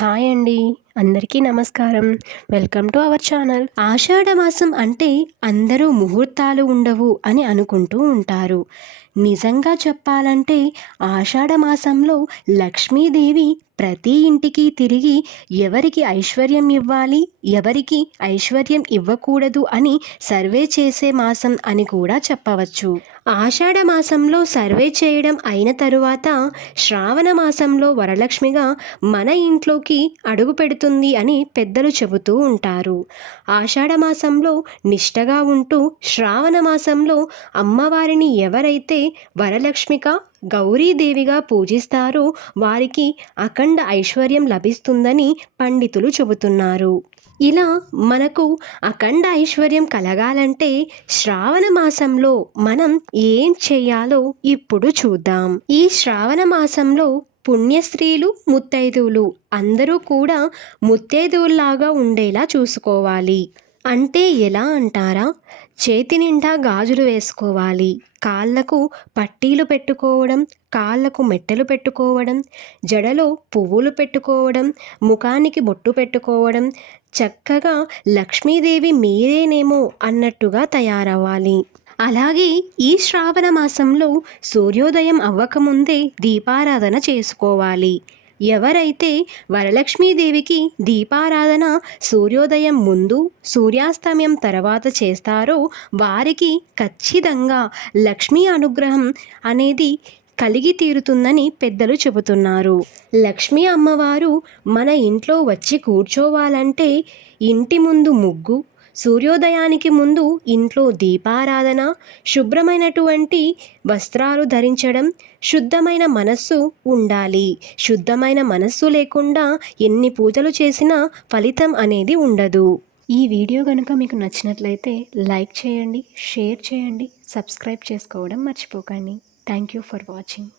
Hi అండి. అందరికీ నమస్కారం. Welcome to our channel. ఆషాఢమాసం అంటే అందరూ ముహూర్తాలు ఉండవు అని అనుకుంటూ ఉంటారు. నిజంగా చెప్పాలంటే ఆషాఢమాసంలో లక్ష్మీదేవి ప్రతి ఇంటికి తిరిగి ఎవరికి ఐశ్వర్యం ఇవ్వాలి, ఎవరికి ఐశ్వర్యం ఇవ్వకూడదు అని సర్వే చేసే మాసం అని కూడా చెప్పవచ్చు. ఆషాఢ మాసంలో సర్వే చేయడం అయిన తరువాత శ్రావణ మాసంలో వరలక్ష్మిగా మన ఇంట్లోకి అడుగు పెడుతుంది అని పెద్దలు చెబుతూ ఉంటారు. ఆషాఢ మాసంలో నిష్టగా ఉంటూ శ్రావణ మాసంలో అమ్మవారిని ఎవరైతే వరలక్ష్మిగా గౌరీదేవిగా పూజిస్తారో వారికి అఖండ ఐశ్వర్యం లభిస్తుందని పండితులు చెబుతున్నారు. ఇలా మనకు అఖండ ఐశ్వర్యం కలగాలంటే శ్రావణ మాసంలో మనం ఏం చేయాలో ఇప్పుడు చూద్దాం. ఈ శ్రావణ మాసంలో పుణ్యస్త్రీలు ముత్తైదువులు అందరూ కూడా ముత్తైదువుల్లాగా ఉండేలా చూసుకోవాలి. అంటే ఎలా అంటారా? చేతి నిండా గాజులు వేసుకోవాలి, కాళ్ళకు పట్టీలు పెట్టుకోవడం, కాళ్ళకు మెట్టెలు పెట్టుకోవడం, జడలో పువ్వులు పెట్టుకోవడం, ముఖానికి బొట్టు పెట్టుకోవడం, చక్కగా లక్ష్మీదేవి మీరేనేమో అన్నట్టుగా తయారవ్వాలి. అలాగే ఈ శ్రావణ మాసంలో సూర్యోదయం అవ్వకముందే దీపారాధన చేసుకోవాలి. ఎవరైతే వరలక్ష్మీదేవికి దీపారాధన సూర్యోదయం ముందు, సూర్యాస్తమయం తర్వాత చేస్తారో వారికి ఖచ్చితంగా లక్ష్మీ అనుగ్రహం అనేది కలిగి తీరుతుందని పెద్దలు చెబుతున్నారు. లక్ష్మీ అమ్మవారు మన ఇంట్లో వచ్చి కూర్చోవాలంటే ఇంటి ముందు ముగ్గు, సూర్యోదయానికి ముందు ఇంట్లో దీపారాధన, శుభ్రమైనటువంటి వస్త్రాలు ధరించడం, శుద్ధమైన మనస్సు ఉండాలి. శుద్ధమైన మనస్సు లేకుండా ఎన్ని పూజలు చేసినా ఫలితం అనేది ఉండదు. ఈ వీడియో కనుక మీకు నచ్చినట్లయితే లైక్ చేయండి, షేర్ చేయండి, సబ్స్క్రైబ్ చేసుకోవడం మర్చిపోకండి. Thank you for watching.